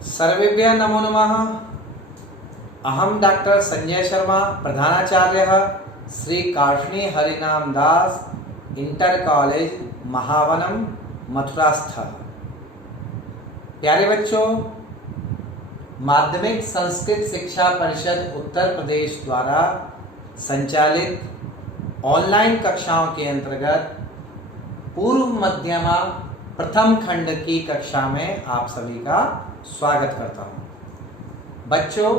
सर्वेभ्यः नमो नमः। अहं डॉक्टर संजय शर्मा, प्रधानाचार्यः श्री काष्णी हरिनाम दास इंटर कॉलेज महावनम मथुरास्थः। प्यारे बच्चों, माध्यमिक संस्कृत शिक्षा परिषद उत्तर प्रदेश द्वारा संचालित ऑनलाइन कक्षाओं के अंतर्गत पूर्व मध्यमा प्रथम खंड की कक्षा में आप सभी का स्वागत करता हूं। बच्चों,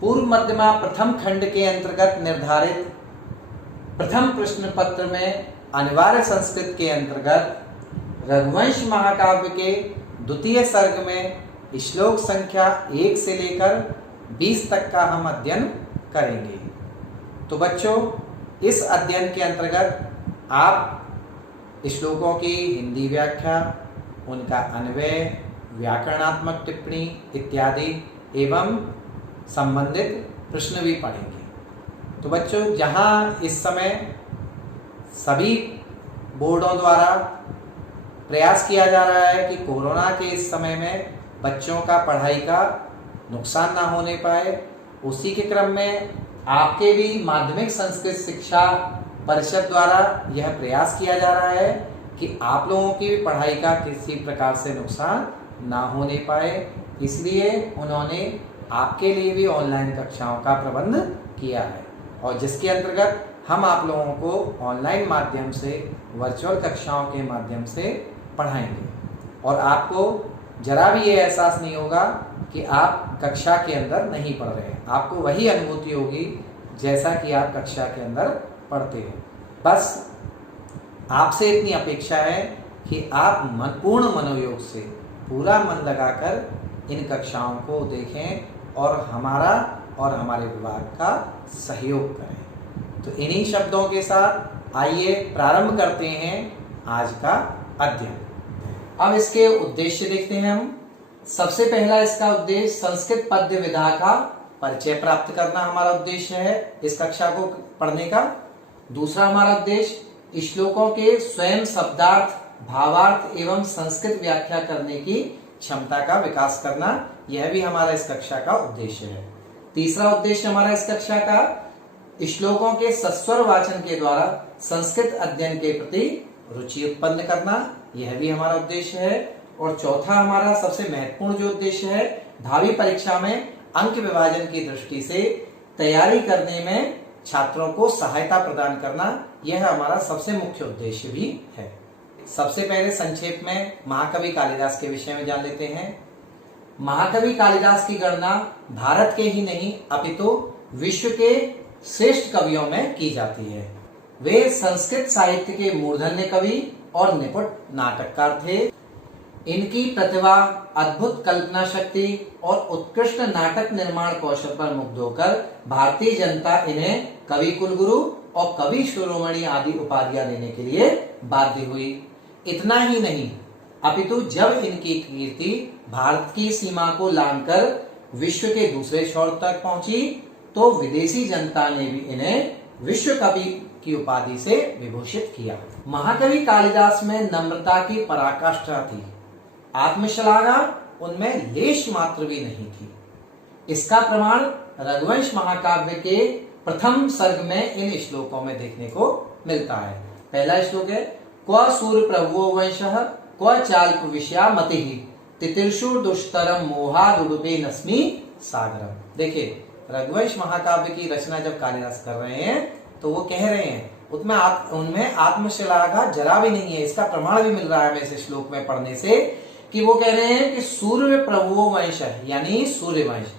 पूर्व मध्यमा प्रथम खंड के अंतर्गत निर्धारित प्रथम प्रश्न पत्र में अनिवार्य संस्कृत के अंतर्गत रघुवंश महाकाव्य के द्वितीय सर्ग में श्लोक संख्या 1 से लेकर 20 तक का हम अध्ययन करेंगे। तो बच्चों, इस अध्ययन के अंतर्गत आप श्लोकों की हिंदी व्याख्या, उनका अन्वय, व्याकरणात्मक टिप्पणी इत्यादि एवं संबंधित प्रश्न भी पढ़ेंगे। तो बच्चों, जहां इस समय सभी बोर्डों द्वारा प्रयास किया जा रहा है कि कोरोना के इस समय में बच्चों का पढ़ाई का नुकसान ना होने पाए, उसी के क्रम में आपके भी माध्यमिक संस्कृत शिक्षा परिषद द्वारा यह प्रयास किया जा रहा है कि आप लोगों की भी पढ़ाई का किसी प्रकार से नुकसान ना होने पाए। इसलिए उन्होंने आपके लिए भी ऑनलाइन कक्षाओं का प्रबंध किया है, और जिसके अंतर्गत हम आप लोगों को ऑनलाइन माध्यम से, वर्चुअल कक्षाओं के माध्यम से पढ़ाएंगे, और आपको जरा भी ये एहसास नहीं होगा कि आप कक्षा के अंदर नहीं पढ़ रहे हैं। आपको वही अनुभूति होगी जैसा कि आप कक्षा के अंदर पढ़ते हो। बस आपसे इतनी अपेक्षा है कि आप पूर्ण मनोयोग से पूरा मन लगाकर इन कक्षाओं को देखें और हमारा और हमारे विभाग का सहयोग करें। तो इन्हीं शब्दों के साथ आइए प्रारंभ करते हैं आज का अध्ययन। अब इसके उद्देश्य देखते हैं हम। सबसे पहला इसका उद्देश्य संस्कृत पद्य विधा का परिचय प्राप्त करना हमारा उद्देश्य है इस कक्षा को पढ़ने का। दूसरा हमारा उद्देश्य श्लोकों के स्वयं शब्दार्थ, भावार्थ एवं संस्कृत व्याख्या करने की क्षमता का विकास करना, यह भी हमारा इस कक्षा का उद्देश्य है। तीसरा उद्देश्य हमारा इस कक्षा का श्लोकों के सस्वर वाचन के द्वारा संस्कृत अध्ययन के प्रति रुचि उत्पन्न करना, यह भी हमारा उद्देश्य है। और चौथा हमारा सबसे महत्वपूर्ण जो उद्देश्य है, भावी परीक्षा में अंक विभाजन की दृष्टि से तैयारी करने में छात्रों को सहायता प्रदान करना, यह हमारा सबसे मुख्य उद्देश्य भी है। सबसे पहले संक्षेप में महाकवि कालिदास के विषय में जान लेते हैं। महाकवि कालिदास की गणना भारत के ही नहीं अपितु विश्व के श्रेष्ठ कवियों में की जाती है। वे संस्कृत साहित्य के मूर्धन्य कवि और निपुण नाटककार थे। इनकी प्रतिभा, अद्भुत कल्पना शक्ति और उत्कृष्ट नाटक निर्माण कौशल पर मुग्ध होकर भारतीय जनता इन्हें कवि कुलगुरु और कवि शिरोमणि आदि उपाधियां देने के लिए बाध्य हुई। इतना ही नहीं, अपितु जब इनकी कीर्ति भारत की सीमा को लांघकर विश्व के दूसरे छोर तक पहुंची, तो विदेशी जनता ने भी इन्हें विश्व कवि की उपाधि से विभूषित किया। महाकवि कालिदास में नम्रता की पराकाष्ठा थी। आत्मश्लाघा उनमें लेश मात्र भी नहीं थी। इसका प्रमाण रघुवंश महाकाव्य के प्रथम सर्ग में इन श्लोकों में देखने को मिलता है। पहला श्लोक है, क्व सूर्य प्रभुओ वंशः क्व चाल्प विषया मतिः तितिर्षु दुष्तरम मोहादुडुपे नस्मि सागरम। देखिए, रघुवंश महाकाव्य की रचना जब कालिदास कर रहे हैं तो वो कह रहे हैं उनमें आत्मश्लाघा जरा भी नहीं है। इसका प्रमाण भी मिल रहा है हमें इस श्लोक में पढ़ने से कि वो कह रहे हैं कि सूर्य प्रभुओ वंश है, यानी सूर्यवंश।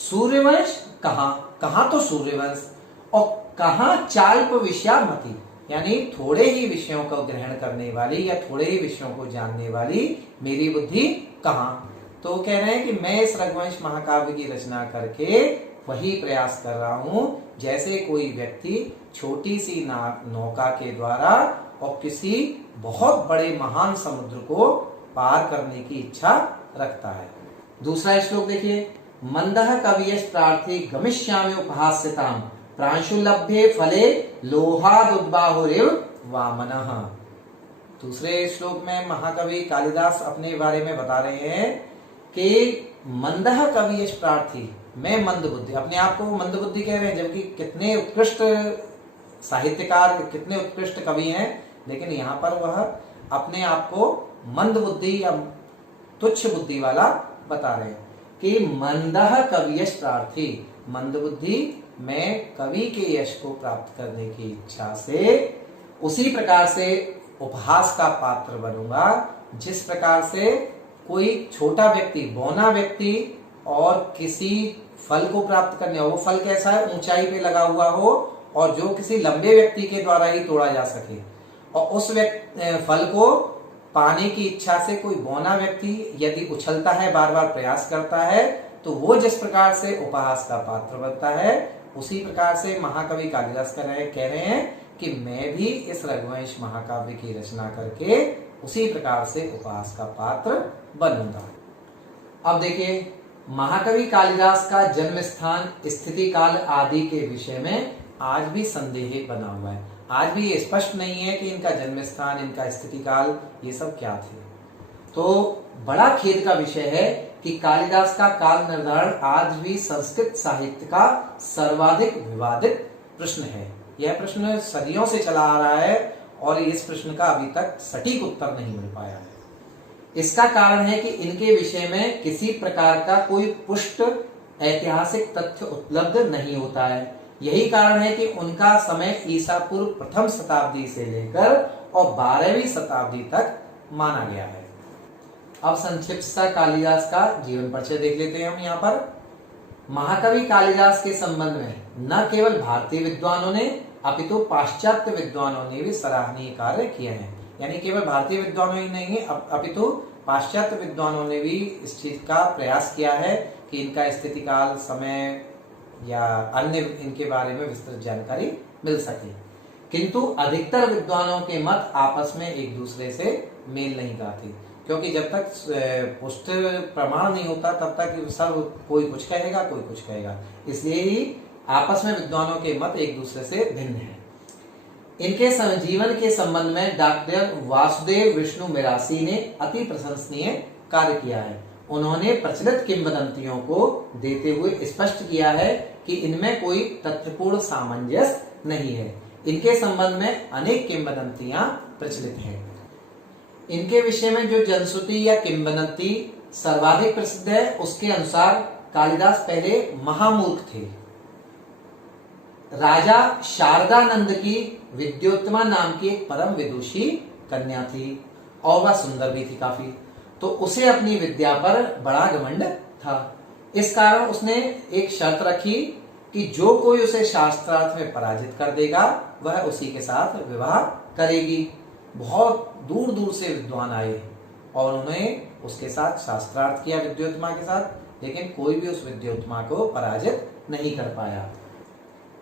सूर्यवंश कहां तो सूर्यवंश, और कहां चाल्प विषयामति, यानी थोड़े ही विषयों को ग्रहण करने वाली या थोड़े ही विषयों को जानने वाली मेरी बुद्धि कहां। तो वो कह रहे हैं कि मैं इस रघुवंश महाकाव्य की रचना करके वही प्रयास कर रहा हूं जैसे कोई व्यक्ति छोटी सी नौका के द्वारा और किसी बहुत बड़े महान समुद्र को पार करने की इच्छा रखता है। दूसरा श्लोक देखिए, मंदः कवियश प्रार्थी गमिष्यामि उपहास्यताम प्रांशुलभ्ये फले लोहादुद्बाहुरिव वामनः। दूसरे श्लोक में महाकवि कालिदास अपने बारे में बता रहे हैं कि मंदः कवियश प्रार्थी, मैं मंद बुद्धि, अपने आप को मंद बुद्धि कह रहे हैं, जबकि कितने उत्कृष्ट साहित्यकार, कितने उत्कृष्ट कवि हैं, लेकिन यहाँ पर वह अपने आप को मंद बुद्धि या तुच्छ बुद्धि वाला बता रहे हैं कि मंदः कवियश प्रार्थी, मंद बुद्धि मैं कवि के यश को प्राप्त करने की इच्छा से उसी प्रकार से उपहास का पात्र बनूंगा जिस प्रकार से कोई छोटा व्यक्ति, बौना व्यक्ति और किसी फल को प्राप्त करने हो, वो फल कैसा है, ऊंचाई पे लगा हुआ हो और जो किसी लंबे व्यक्ति के द्वारा ही तोड़ा जा सके, और उस फल को पाने की इच्छा से कोई बौना व्यक्ति यदि उछलता है, बार बार प्रयास करता है, तो वो जिस प्रकार से उपहास का पात्र बनता है, उसी प्रकार से महाकवि कालिदास कह रहे हैं कि मैं भी इस रघुवंश महाकाव्य की रचना करके उसी प्रकार से उपहास का पात्र बनूंगा। अब देखिए, महाकवि कालिदास का जन्म स्थान, स्थिति काल आदि के विषय में आज भी संदेह बना हुआ है। आज भी ये स्पष्ट नहीं है कि इनका जन्म स्थान, इनका स्थिति काल, ये सब क्या थे। तो बड़ा खेद का विषय है कि कालिदास का काल निर्धारण आज भी संस्कृत साहित्य का सर्वाधिक विवादित प्रश्न है। यह प्रश्न सदियों से चला आ रहा है और इस प्रश्न का अभी तक सटीक उत्तर नहीं मिल पाया है। इसका कारण है कि इनके विषय में किसी प्रकार का कोई पुष्ट ऐतिहासिक तथ्य उपलब्ध नहीं होता है। यही कारण है कि उनका समय ईसा पूर्व प्रथम शताब्दी से लेकर और 12वीं शताब्दी तक माना गया है। अब संक्षिप्त सा कालिदास का जीवन परिचय देख लेते हैं हम यहाँ पर। महाकवि कालिदास के संबंध में न केवल भारतीय विद्वानों ने अपितु पाश्चात्य विद्वानों ने भी सराहनीय कार्य किए हैं। यानी केवल भारतीय विद्वानों ही नहीं, अपितु पाश्चात्य विद्वानों ने भी इस चीज का प्रयास किया है कि इनका स्थिति काल, समय या अन्य इनके बारे में विस्तृत जानकारी मिल सके। किंतु अधिकतर विद्वानों के मत आपस में एक दूसरे से मेल नहीं खाते, क्योंकि जब तक पुष्ट प्रमाण नहीं होता तब तक सब कोई कुछ कहेगा, कोई कुछ कहेगा। इसलिए ही आपस में विद्वानों के मत एक दूसरे से भिन्न हैं। इनके जीवन के संबंध में डॉक्टर वासुदेव विष्णु मिरासी ने अति प्रशंसनीय कार्य किया है। उन्होंने प्रचलित किंवदंतियों को देते हुए स्पष्ट किया है कि इनमें कोई तथ्यपूर्ण सामंजस्य नहीं है। इनके संबंध में अनेक किंवदंतियां प्रचलित हैं। इनके विषय में जो जनश्रुति या किंवदंती सर्वाधिक प्रसिद्ध है, उसके अनुसार कालिदास पहले महामूर्ख थे। राजा शारदानंद की विद्योत्तमा नाम की एक परम विदुषी कन्या थी और वह सुंदर भी थी काफी, तो उसे अपनी विद्या पर बड़ा घमंड था। इस कारण उसने एक शर्त रखी कि जो कोई उसे शास्त्रार्थ में पराजित कर देगा वह उसी के साथ विवाह करेगी। बहुत दूर दूर से विद्वान आए और उन्होंने उसके साथ शास्त्रार्थ किया विद्योत्तमा के साथ, लेकिन कोई भी उस विद्योत्तमा को पराजित नहीं कर पाया।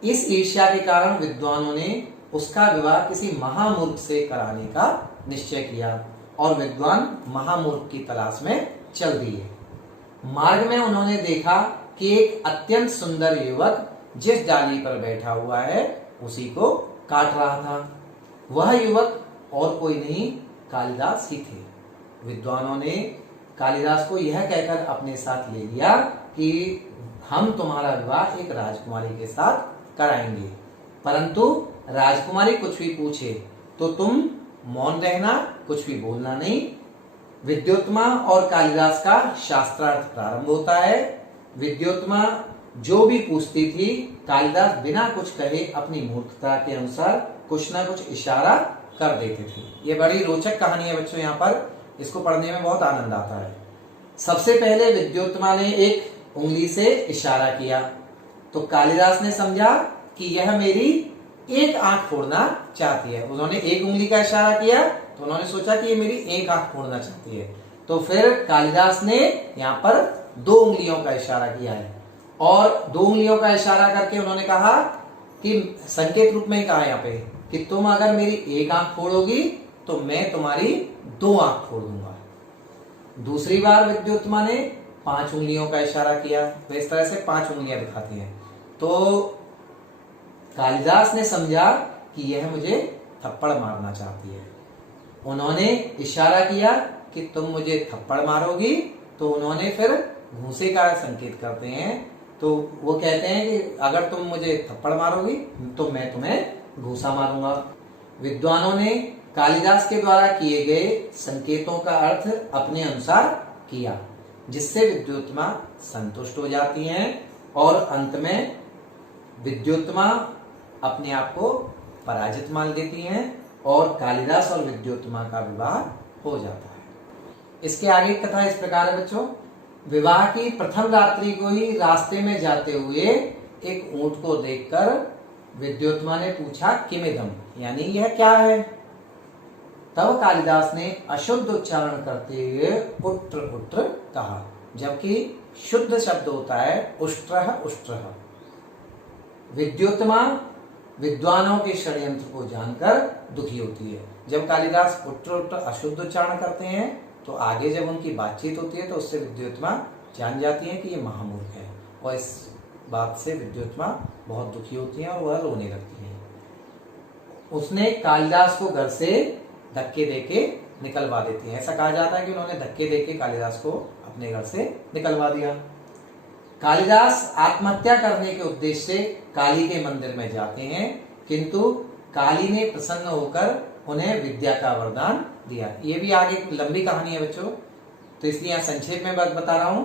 इस ईर्ष्या के कारण विद्वानों ने उसका विवाह किसी महामूर्ख से कराने का निश्चय किया और विद्वान महामूर्ख की तलाश में चल दिए। मार्ग में उन्होंने देखा कि एक अत्यंत सुंदर युवक जिस डाली पर बैठा हुआ है उसी को काट रहा था। वह युवक और कोई नहीं, कालिदास ही थे। विद्वानों ने कालिदास को यह कहकर अपने साथ ले लिया कि हम तुम्हारा विवाह एक राजकुमारी के साथ कराएंगे, परंतु राजकुमारी कुछ भी पूछे तो तुम मौन रहना, कुछ भी बोलना नहीं। विद्योत्तमा और कालिदास का शास्त्रार्थ प्रारंभ होता है। विद्योत्तमा जो भी पूछती थी, कालिदास बिना कुछ कहे अपनी मूर्खता के अनुसार कुछ ना कुछ इशारा कर देते थे। ये बड़ी रोचक कहानी है बच्चों, यहाँ पर इसको पढ़ने में बहुत आनंद आता है। सबसे पहले विद्योत्तमा ने एक उंगली से इशारा किया तो कालिदास ने समझा कि यह मेरी एक आंख फोड़ना चाहती है। उन्होंने एक उंगली का इशारा किया तो उन्होंने सोचा कि ये मेरी एक आंख फोड़ना चाहती है। तो फिर कालिदास ने यहाँ पर 2 उंगलियों का इशारा किया है और 2 उंगलियों का इशारा करके उन्होंने कहा कि संकेत रूप में ही कहा यहाँ पे कि तुम अगर मेरी एक आंख फोड़ोगी तो मैं तुम्हारी 2 आंख फोड़ दूंगा। दूसरी बार विद्योत्तमा ने 5 उंगलियों का इशारा किया, तो इस तरह से 5 उंगलियां दिखाती हैं। तो कालिदास ने समझा कि यह मुझे थप्पड़ मारना चाहती है। उन्होंने इशारा किया कि तुम मुझे थप्पड़ मारोगी तो उन्होंने फिर घूंसे का संकेत करते हैं। तो वो कहते हैं कि अगर तुम मुझे थप्पड़ मारोगी तो मैं तुम्हें घूंसा मारूंगा। विद्वानों ने कालिदास के द्वारा किए गए संकेतों का अर्थ अपने अनुसार किया, जिससे विद्युत्मा संतुष्ट हो जाती हैं और अंत में विद्युत्मा अपने आप को पराजित मान लेती हैं और कालिदास और विद्युत्मा का विवाह हो जाता है। इसके आगे कथा इस प्रकार है बच्चों। विवाह की प्रथम रात्रि को ही रास्ते में जाते हुए एक ऊंट को देखकर विद्युत्मा ने पूछा किमिदम, यानी यह क्या है। तब कालिदास ने अशुद्ध उच्चारण करते हुए उष्ट्र उष्ट्र कहा, जबकि शुद्ध शब्द होता है उष्ट्रः उष्ट्रः। विद्युत्मा विद्वानों के षड्यंत्र को जानकर दुखी होती है। जब कालिदास उष्ट्र उष्ट्र अशुद्ध उच्चारण करते हैं तो आगे जब उनकी बातचीत होती है तो उससे विद्युत्मा जान जाती है कि ये महामूर्ख है, और इस बात से विद्युत्मा बहुत दुखी होती है और वह रोने लगती है। उसने कालिदास को घर से धक्के देके निकलवा देती है। ऐसा कहा जाता है कि उन्होंने धक्के देके कालिदास को अपने घर से निकलवा दिया। कालिदास आत्महत्या करने के उद्देश्य से काली के मंदिर में जाते हैं, किंतु काली ने प्रसन्न होकर उन्हें विद्या का वरदान दिया। ये भी आगे लंबी कहानी है बच्चों, तो इसलिए यहाँ संक्षेप में बता रहा हूं,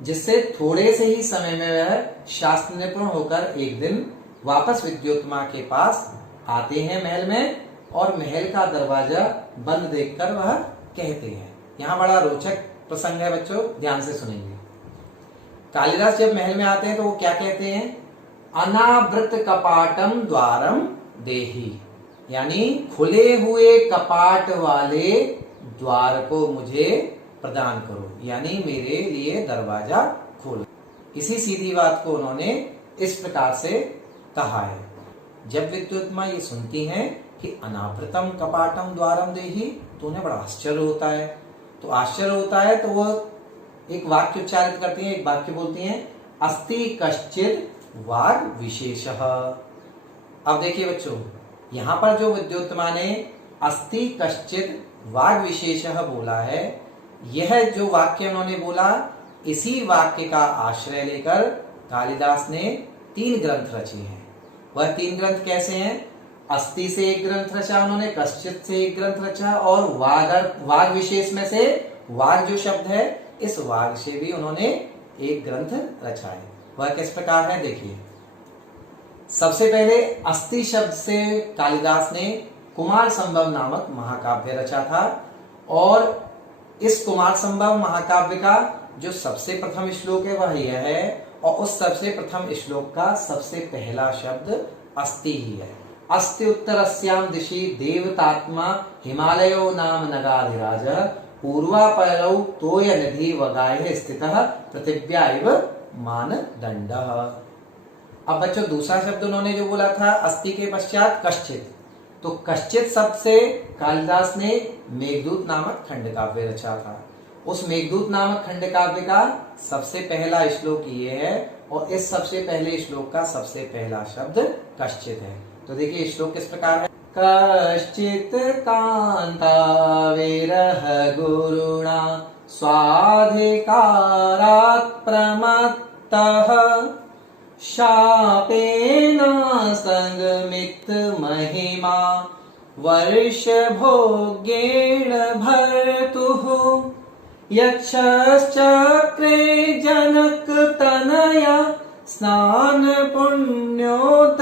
जिससे थोड़े से ही समय में वह शास्त्र निपुण होकर एक दिन वापस विद्युत्मा के पास आते हैं महल में, और महल का दरवाजा बंद देखकर वह कहते हैं। यहाँ बड़ा रोचक प्रसंग है बच्चों, ध्यान से सुनेंगे। कालिदास जब महल में आते हैं तो वो क्या कहते हैं, अनावृत कपाटम द्वारम देहि, यानी खुले हुए कपाट वाले द्वार को मुझे प्रदान करो, यानी मेरे लिए दरवाजा खोलो। इसी सीधी बात को उन्होंने इस प्रकार से कहा है। जब विद्युत्मा ये सुनती हैं कि अनावृतम कपाटम द्वारम देहि, तो उन्हें बड़ा आश्चर्य होता है। तो आश्चर्य होता है तो वो एक वाक्य उच्चारित करती हैं, एक वाक्य बोलती हैं, अस्ति कश्चित वाग विशेषः। अब देखिए बच्चों, यहाँ पर जो विद्युत्मा ने अस्ति कश्चित वाग विशेषः बोला है, यह जो वाक्य उन्होंने बोला, इसी वाक्य का आश्रय लेकर कालिदास ने 3 ग्रंथ रचे हैं। वह 3 ग्रंथ कैसे हैं, अस्ति से एक ग्रंथ रचा उन्होंने, कश्चित से एक ग्रंथ रचा, और वाग विशेष में से वाग जो शब्द है, इस वाग से भी उन्होंने एक ग्रंथ रचा है। वह किस प्रकार है देखिए। सबसे पहले अस्ति शब्द से कालिदास ने कुमार संभव नामक महाकाव्य रचा था, और इस कुमार संभव महाकाव्य का जो सबसे प्रथम श्लोक है वह यह है, और उस सबसे प्रथम श्लोक का सबसे पहला शब्द अस्ति ही है। अस्ति उत्तरस्याम दिशि देवतात्मा हिमालयो नाम नगाधिराज पूर्वापरौ तोय निधि वगाय स्थितः पृथिव्या इव मानदंडः। अब बच्चों दूसरा शब्द उन्होंने जो बोला था अस्ति के पश्चात कश्चित, तो कश्चित शब्द से कालिदास ने मेघदूत नामक खंड काव्य रचा था। उस मेघदूत नामक खंड काव्य का सबसे पहला श्लोक ये है, और इस सबसे पहले श्लोक का सबसे पहला शब्द कश्चित है। तो देखिए श्लोक किस प्रकार है, कश्चित कांता विरह गुरुणा स्वाधिकारात् प्रमत्तः शापेन संगमित महिमा वर्ष भोग्येण भर्तुः यक्षश्चक्रे जनक तनया स्नान पुण्योदकेषु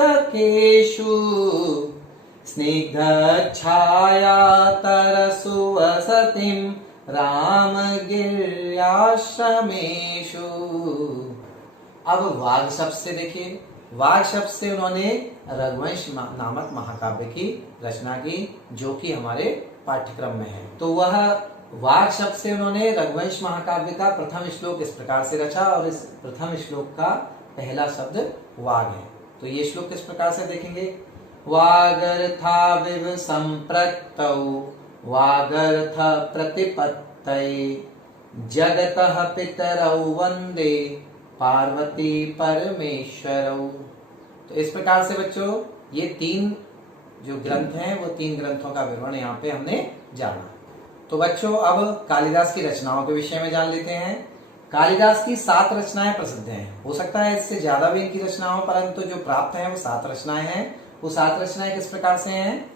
स्निग्धच्छाया तरसु वसतिं रामगिर्याश्रमेषु। अब वाग शब्द से देखिए, वाग शब्द से उन्होंने रघुवंश नामक महाकाव्य की रचना की, जो कि हमारे पाठ्यक्रम में है। तो वह वाग शब्द से उन्होंने रघुवंश महाकाव्य का प्रथम श्लोक इस प्रकार से रचा, और इस प्रथम श्लोक का पहला शब्द वाग है। तो ये श्लोक किस प्रकार से देखेंगे, वागर्था विव संप्रक्तौ वागर्थ प्रतिपत्तये जगतः पितरौ वंदे पार्वती परमेश्वरौ। तो इस प्रकार से बच्चों ये 3 जो ग्रंथ हैं वो 3 ग्रंथों का विवरण यहाँ पे हमने जाना। तो बच्चों अब कालिदास की रचनाओं के विषय में जान लेते हैं। कालिदास की 7 रचनाएं प्रसिद्ध हैं। हो सकता है इससे ज्यादा भी इनकी रचनाओं, परंतु जो प्राप्त है वो 7 रचनाएं हैं। वो 7 रचनाएं किस प्रकार से हैं?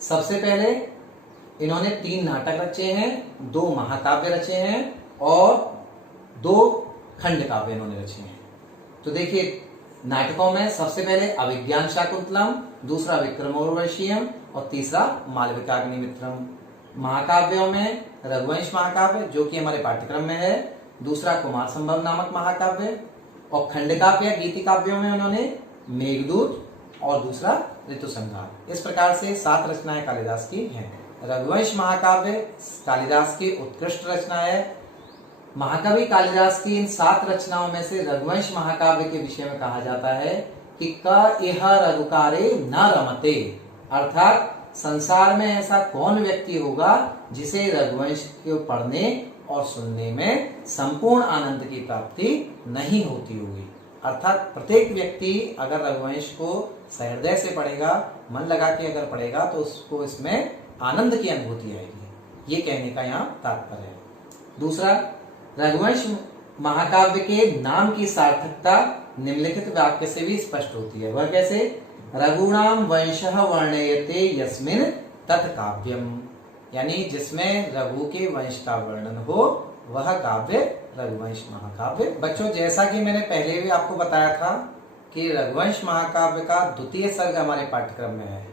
सबसे पहले इन्होंने 3 नाटक रचे हैं, 2 महाकाव्य रचे हैं और 2 खंड काव्य इन्होंने रचे हैं। तो देखिए, नाटकों में सबसे पहले अभिज्ञान शाकुंतलम, दूसरा विक्रमोर्वशीयम और तीसरा मालविकाग्निमित्रम। महाकाव्यों में रघुवंश महाकाव्य जो कि हमारे पाठ्यक्रम में है, दूसरा कुमार संभव नामक महाकाव्य, और खंड काव्य गीति काव्यों में उन्होंने मेघदूत और दूसरा ऋतुसंहार। इस प्रकार से 7 रचनाएं कालिदास की हैं। रघुवंश महाकाव्य कालिदास की उत्कृष्ट रचना है। महाकवि कालिदास की इन 7 रचनाओं में से रघुवंश महाकाव्य के विषय में कहा जाता है कि क इह रघुकारे न रमते, अर्थात संसार में ऐसा कौन व्यक्ति होगा जिसे रघुवंश को पढ़ने और सुनने में संपूर्ण आनंद की प्राप्ति नहीं होती होगी। अर्थात प्रत्येक व्यक्ति अगर रघुवंश को सहृदय से पढ़ेगा, मन लगा के अगर पढ़ेगा, तो उसको इसमें आनंद की अनुभूति आएगी। ये कहने का यहाँ तात्पर्य है। दूसरा, रघुवंश महाकाव्य के नाम की सार्थकता निम्नलिखित वाक्य से भी स्पष्ट होती है। वह कैसे? रघुणाम वंशः वर्णयते यस्मिन् तत्काव्यम, यानी जिसमें रघु के वंश का वर्णन हो वह काव्य रघुवंश महाकाव्य। बच्चों, जैसा कि मैंने पहले भी आपको बताया था कि रघुवंश महाकाव्य का द्वितीय सर्ग हमारे पाठ्यक्रम में है।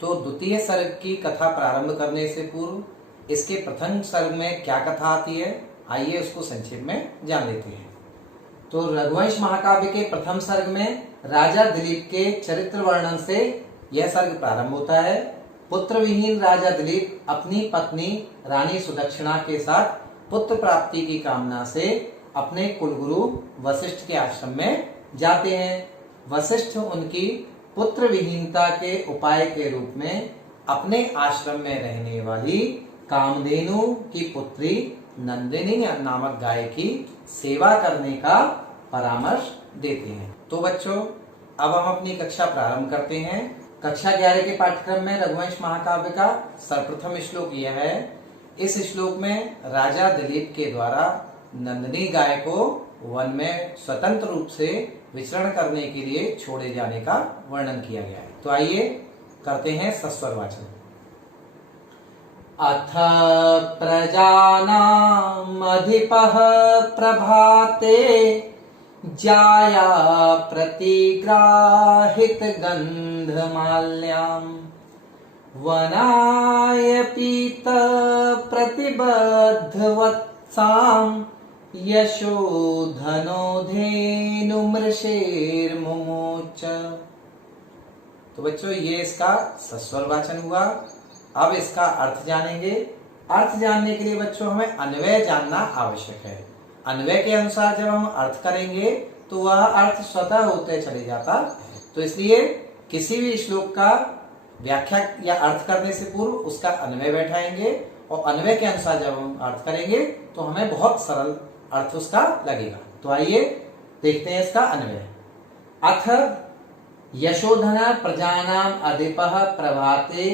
तो द्वितीय सर्ग की कथा प्रारंभ करने से पूर्व इसके प्रथम सर्ग में क्या कथा आती है, आइए उसको संक्षेप में जान लेते हैं। तो रघुवंश महाकाव्य के प्रथम सर्ग में राजा दिलीप के चरित्र वर्णन से यह सर्ग प्रारंभ होता है। पुत्र विहीन राजा दिलीप अपनी पत्नी रानी सुदक्षिणा के साथ पुत्र प्राप्ति की कामना से अपने कुलगुरु वशिष्ठ के आश्रम में जाते हैं। वशिष्ठ उनकी पुत्र विहीनता के उपाय के रूप में अपने आश्रम में रहने वाली कामधेनु की पुत्री नंदिनी नामक गाय की सेवा करने का परामर्श देते हैं। तो बच्चों, अब हम अपनी कक्षा प्रारंभ करते हैं। कक्षा 11 के पाठ्यक्रम में रघुवंश महाकाव्य का सर्वप्रथम श्लोक यह है। इस श्लोक में राजा दिलीप के द्वारा नंदिनी गाय को वन में स्वतंत्र रूप से विचरण करने के लिए छोड़े जाने का वर्णन किया गया है। तो आइए करते हैं सस्वर वाचन। अथ प्रजानाम् अधिपः प्रभाते जाया प्रतिग्राहित गंधमाल्याम् वनाय पीत प्रतिबद्धवत्साम् यशोधनो धेनुमृषेर्मुमोच। तो बच्चों, ये इसका सस्वर वाचन हुआ। अब इसका अर्थ जानेंगे। अर्थ जानने के लिए बच्चों हमें अन्वय जानना आवश्यक है। अन्वय के अनुसार जब हम अर्थ करेंगे तो वह अर्थ स्वतः होते चले जाता है। तो इसलिए किसी भी श्लोक का व्याख्या या अर्थ करने से पूर्व उसका अन्वय बैठाएंगे और अन्वय के अनुसार जब हम अर्थ करेंगे तो हमें बहुत सरल अर्थ उसका लगेगा। तो आइए देखते हैं इसका अन्वय। अथ यशोधना प्रजानाम अधिपः प्रभाते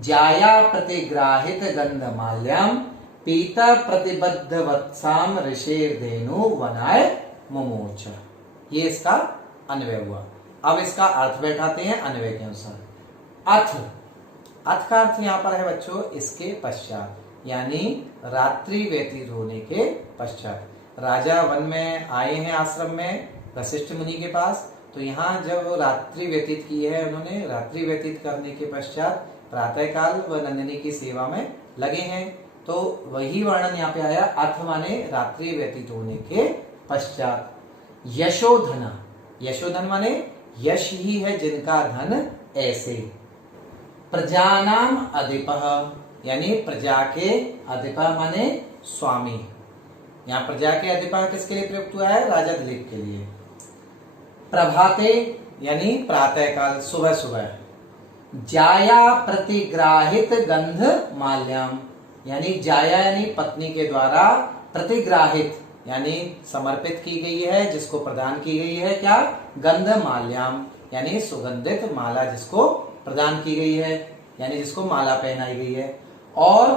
जाया प्रतिग्राहित गंधमाल्याम पीता प्रतिबद्ध वत्साम ऋषेर्धेनु वनाय मुमोच। ये इसका अन्वय हुआ। अब इसका अर्थ बैठाते हैं अन्वय के अनुसार। अथ का अर्थ यहाँ पर है बच्चों इसके पश्चात, यानी रात्रि व्यतीत होने के पश्चात। राजा वन में आए हैं आश्रम में वशिष्ठ मुनि के पास, तो यहाँ जब रात्रि व्यतीत की है उन्होंने, रात्रि व्यतीत करने के पश्चात प्रातःकाल व नंदिनी की सेवा में लगे हैं। तो वही वर्णन यहाँ पे आया, अथ माने रात्रि व्यतीत होने के पश्चात। यशोधना, यशोधन माने यश ही है जिनका धन ऐसे। प्रजानाम अधिपः, यानी प्रजा के अधिपः माने स्वामी। यहाँ प्रजा के अधिपः किसके लिए प्रयुक्त हुआ है? राजा दिलीप के लिए। प्रभाते यानी प्रातःकाल, सुबह सुबह। जाया प्रतिग्राहित गंध माल्याम, यानी जाया यानी पत्नी के द्वारा, प्रतिग्राहित यानी समर्पित की गई है, जिसको प्रदान की गई है क्या? गंध माल्याम, यानी सुगंधित माला जिसको प्रदान की गई है, यानी जिसको माला पहनाई गई है। और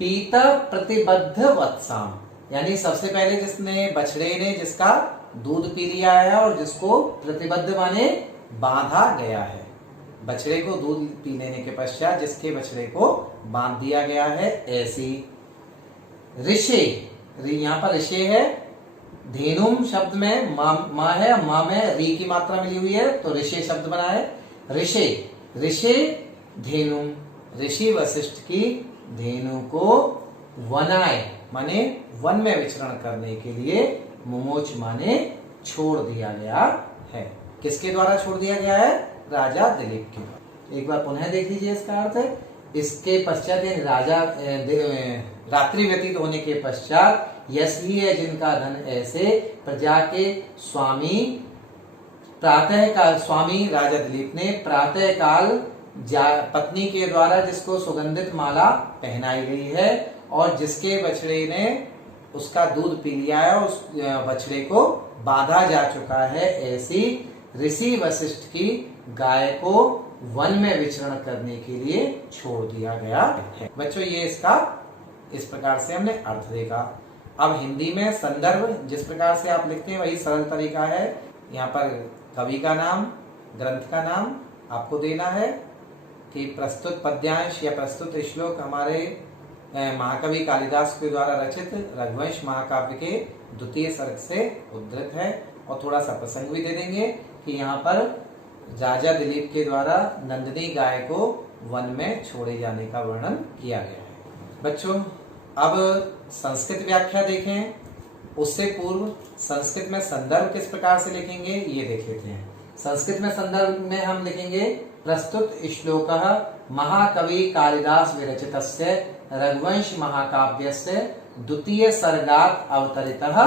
पीत प्रतिबद्ध वत्साम, यानी सबसे पहले जिसने बछड़े ने जिसका दूध पी लिया है और जिसको प्रतिबद्ध माने बांधा गया है, बछड़े को दूध पी लेने के पश्चात जिसके बछड़े को बांध दिया गया है, ऐसी। ऋषे, यहाँ पर ऋषे है, धेनुम शब्द में माँ है, माँ में री की मात्रा मिली हुई है तो ऋषे शब्द बना है। ऋषे, ऋषे धेनुम, ऋषि वशिष्ठ की धेनु को वनाए माने वन में विचरण करने के लिए मुमोच माने छोड़ दिया गया है। किसके द्वारा छोड़ दिया गया है? राजा दिलीप के द्वारा। एक बार पुनः देख लीजिए इसका अर्थ। इसके पश्चात राजा रात्रि व्यतीत होने के पश्चात यश ही है जिनका धन ऐसे प्रजा के स्वामी प्रातः काल, स्वामी राजा दिलीप ने प्रातः काल पत्नी के द्वारा जिसको सुगंधित माला पहनाई गई है और जिसके बछड़े ने उसका दूध पी लिया है, उस बछड़े को बांधा जा चुका है, ऐसी ऋषि वशिष्ठ की गाय को वन में विचरण करने के लिए छोड़ दिया गया है। बच्चों ये इसका इस प्रकार से हमने अर्थ देखा। अब हिंदी में संदर्भ जिस प्रकार से आप लिखते हैं वही सरल तरीका है। यहाँ पर कवि का नाम, ग्रंथ का नाम आपको देना है कि प्रस्तुत पद्यांश या प्रस्तुत श्लोक हमारे महाकवि कालिदास के द्वारा रचित रघुवंश महाकाव्य के द्वितीय सर्ग से उद्धृत है, और थोड़ा सा प्रसंग भी दे देंगे कि यहाँ पर राजा दिलीप के द्वारा नंदिनी गाय को वन में छोड़े जाने का वर्णन किया गया है। बच्चों अब संस्कृत व्याख्या देखें, उससे पूर्व संस्कृत में संदर्भ किस प्रकार से लिखेंगे ये देख लेते हैं। संस्कृत में संदर्भ में हम लिखेंगे प्रस्तुत श्लोकः महाकवि कालिदास विरचितस्य रघुवंश महाकाव्यस्य द्वितीय सर्गात् अवतरितः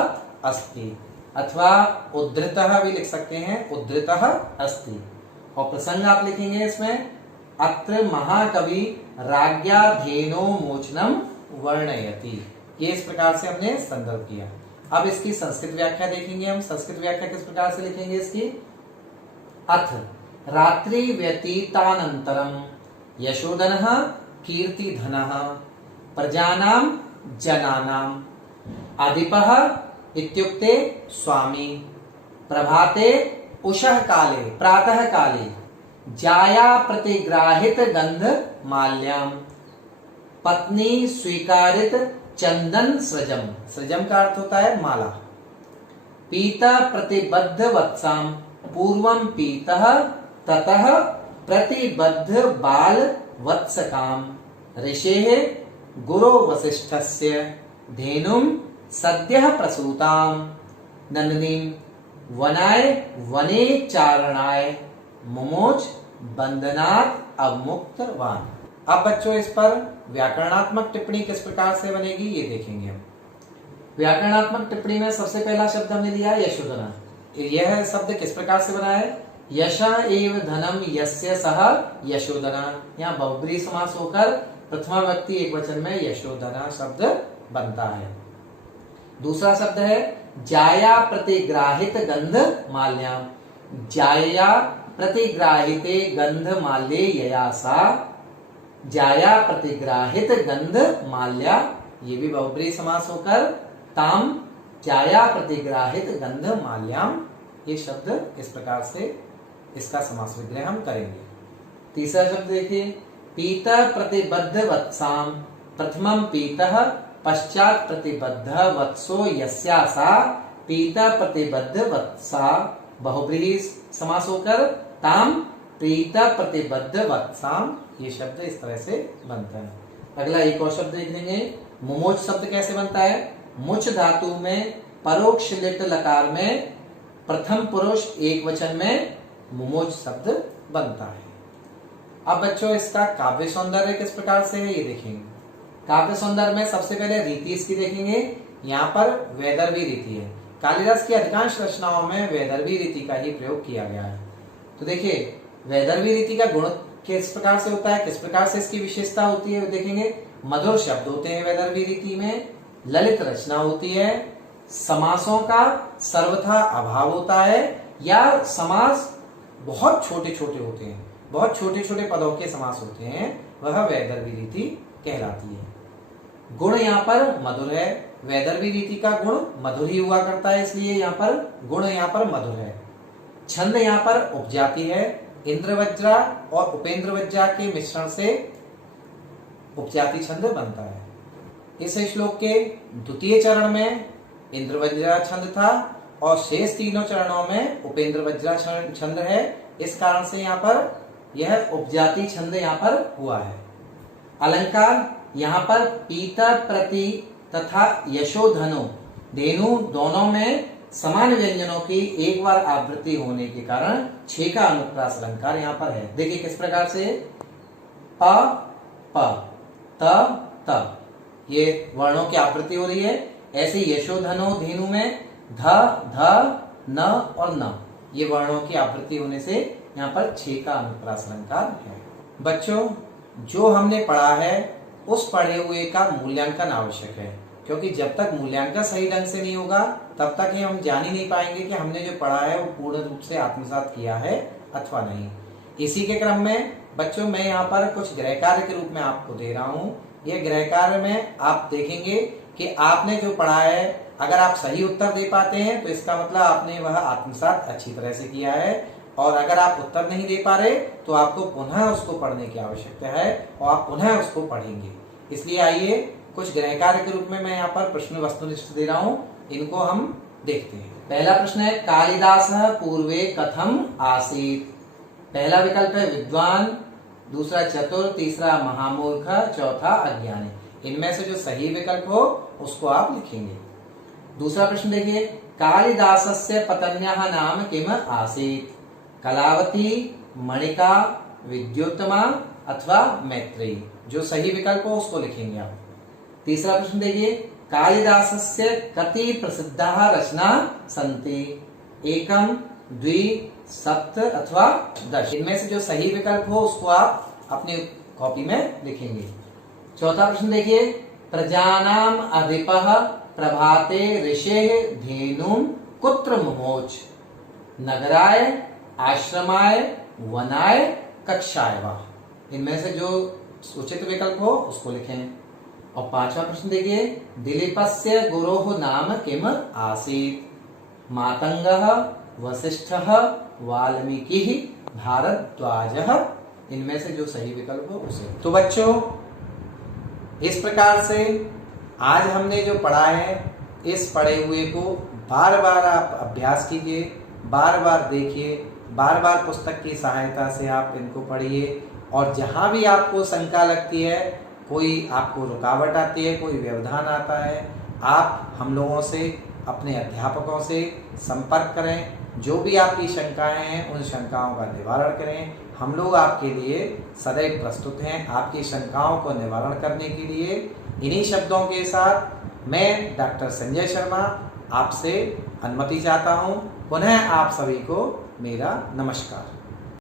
अस्ति, अथवा उद्धृतः भी लिख सकते हैं, उद्धृतः अस्ति। और प्रसंग आप लिखेंगे इसमें अत्र महाकवि राज्ञा धेनो मोचनम वर्णयति। ये इस प्रकार से हमने संदर्भ किया। अब इसकी संस्कृत व्याख्या देखेंगे हम। संस्कृत व्याख्या किस प्रकार से लिखेंगे इसकी? अथ रात्रि व्यतीतानंतरम यशोधनः कीर्तिधनः प्रजानां जनानां अधिपः इत्युक्ते स्वामी प्रभाते उषः काले प्रातः काले जाया प्रतिग्राहित गंध माल्याम पत्नी स्वीकारित चंदन सृजम, सृजम का अर्थ होता है माला, पीता प्रतिबद्ध वत्साम पूर्वम पीतः ततः प्रतिबद्ध बाल वत्सकाम ऋषेः गुरो वसिष्ठस्य धेनुम सद्यः प्रसूताम नंदिनीम वनाय वने चारणाय मुमोच बंधनात् अवमुक्तवान। अब बच्चों इस पर व्याकरणात्मक टिप्पणी किस प्रकार से बनेगी ये देखेंगे हम। व्याकरणात्मक टिप्पणी में सबसे पहला शब्द हमने लिया यशोधना। यह शब्द किस प्रकार से बना है? यश एव धनम यस्य सह यशोधना। यहाँ बहुब्रीहि समास होकर प्रथमा व्यक्ति एकवचन में यशोधना शब्द बनता है। दूसरा शब्द है जाया प्रतिग्राहित गंध माल्याम। जाया प्रतिग्राहिते गंध माल्ये ययासा, जाया प्रतिग्राहित गंध माल्या, ये भी बहुब्रीहि समास होकर ताम जाया प्रतिग्राहित गंध माल्याम, ये शब्द इस प्रकार से इसका समास विग्रह हम करेंगे। तीसरा शब्द देखिए पीता प्रतिबद्ध वत्साम, प्रथमम पीतः पश्चात प्रतिबद्ध वत्सो यस्यासा पीता प्रतिबद्ध वत्सा, बहुब्रीहि समास होकर ताम पीता प्रतिबद्ध वत्साम, ये शब्द इस तरह से बनता है। अगला एक और शब्द देख लेंगे। मुमोच शब्द कैसे बनता है? मुच धातु में परोक्ष लिट लकार में प्रथम पुरुष एक वचन में मुमोच शब्द बनता है। अब बच्चों इसका काव्य सौंदर्य किस प्रकार से है ये देखेंगे। काव्य सौंदर्य में सबसे पहले रीति इसकी देखेंगे। यहाँ पर वैदर्भी रीति है। कालिदास की अधिकांश रचनाओं में वैदर्भी रीति का ही प्रयोग किया गया है। तो देखिए वैदर्भी रीति का गुण किस प्रकार से होता है, किस प्रकार से इसकी विशेषता होती है देखेंगे। मधुर शब्द होते हैं वैदर्भी रीति में, ललित रचना होती है, समासों का सर्वथा अभाव होता है या समास बहुत छोटे छोटे होते हैं, बहुत छोटे छोटे पदों के समास होते हैं, वह वैदर्भी रीति कहलाती है। गुण यहाँ पर मधुर है, वैदर्भी रीति का गुण मधुर ही हुआ करता है, इसलिए यहाँ पर गुण यहाँ पर मधुर है। छंद यहाँ पर उपजाति है, इंद्रवज्रा और उपेंद्रवज्रा के मिश्रण से उपजाति छंद बनता है। इस श्लोक के द्वितीय चरण में इंद्रवज्रा छंद था और शेष तीनों चरणों में उपेंद्रवज्रा छंद है। इस कारण से यहाँ पर यह उपजाति छंद यहाँ पर हुआ है। अलंकार यहाँ पर पीता प्रति तथा यशोधनु धेनु दोनों में समान व्यंजनों की एक बार आवृत्ति होने के कारण 6 का अनुप्रास अलंकार यहाँ पर है। देखिए किस प्रकार से प प त त ये वर्णों की आवृत्ति हो रही है। ऐसे यशोधनो धेनु में ध ध न और न ये वर्णों की आवृत्ति होने से यहाँ पर 6 का अनुप्रास अलंकार है। बच्चों, जो हमने पढ़ा है उस पढ़े हुए का मूल्यांकन आवश्यक है, क्योंकि जब तक मूल्यांकन सही ढंग से नहीं होगा तब तक हम जान ही नहीं पाएंगे कि हमने जो पढ़ा है वो पूर्ण रूप से आत्मसात किया है अथवा नहीं। इसी के क्रम में बच्चों मैं यहाँ पर कुछ गृह कार्य के रूप में आपको दे रहा हूँ। यह गृह कार्य में आप देखेंगे कि आपने जो पढ़ा है अगर आप सही उत्तर दे पाते हैं तो इसका मतलब आपने वह आत्मसात अच्छी तरह से किया है, और अगर आप उत्तर नहीं दे पा रहे तो आपको पुनः उसको पढ़ने की आवश्यकता है और आप पुनः उसको पढ़ेंगे। इसलिए आइए कुछ गृह कार्य के रूप में मैं यहाँ पर प्रश्न वस्तुनिष्ठ दे रहा हूँ, इनको हम देखते हैं। पहला प्रश्न है कालिदासः पूर्वे कथम आसीत्। पहला विकल्प है विद्वान, दूसरा चतुर, तीसरा महामूर्ख, चौथा अज्ञानी। इनमें से जो सही विकल्प हो उसको आप लिखेंगे। दूसरा प्रश्न देखिए कालिदासस्य पत्न्याः नाम किम आसीत्। कलावती, मणिका, विद्योत्तमा अथवा मैत्रेयी। जो सही विकल्प हो उसको लिखेंगे आप। तीसरा प्रश्न देखिए कालिदासस्य कति प्रसिद्धाः रचना सन्ति। एकम, द्वि, सप्त अथवा 10। इनमें से जो सही विकल्प हो उसको आप अपनी कॉपी में लिखेंगे। चौथा प्रश्न देखिए प्रजानाम अधिपः प्रभाते ऋषेः धेनुं कुत्र मुमोच। नगराय, आश्रमाय, वनाय, कक्षाय वा। इनमें से जो उचित विकल्प हो उसको लिखें। और पांचवा प्रश्न देखिए दिलीपस्य गुरोः नाम किम आसीत्। मातंगः, वसिष्ठः, वाल्मीकिः, भारद्वाजः। इनमें से जो सही विकल्प हो उसे। तो बच्चों इस प्रकार से आज हमने जो पढ़ा है इस पढ़े हुए को बार बार आप अभ्यास कीजिए, बार बार देखिए, बार बार पुस्तक की सहायता से आप इनको पढ़िए। और जहाँ भी आपको शंका लगती है, कोई आपको रुकावट आती है, कोई व्यवधान आता है, आप हम लोगों से, अपने अध्यापकों से संपर्क करें। जो भी आपकी शंकाएं हैं उन शंकाओं का निवारण करें। हम लोग आपके लिए सदैव प्रस्तुत हैं आपकी शंकाओं को निवारण करने के लिए। इन्हीं शब्दों के साथ मैं डॉक्टर संजय शर्मा आपसे अनुमति चाहता हूं। पुनः आप सभी को मेरा नमस्कार।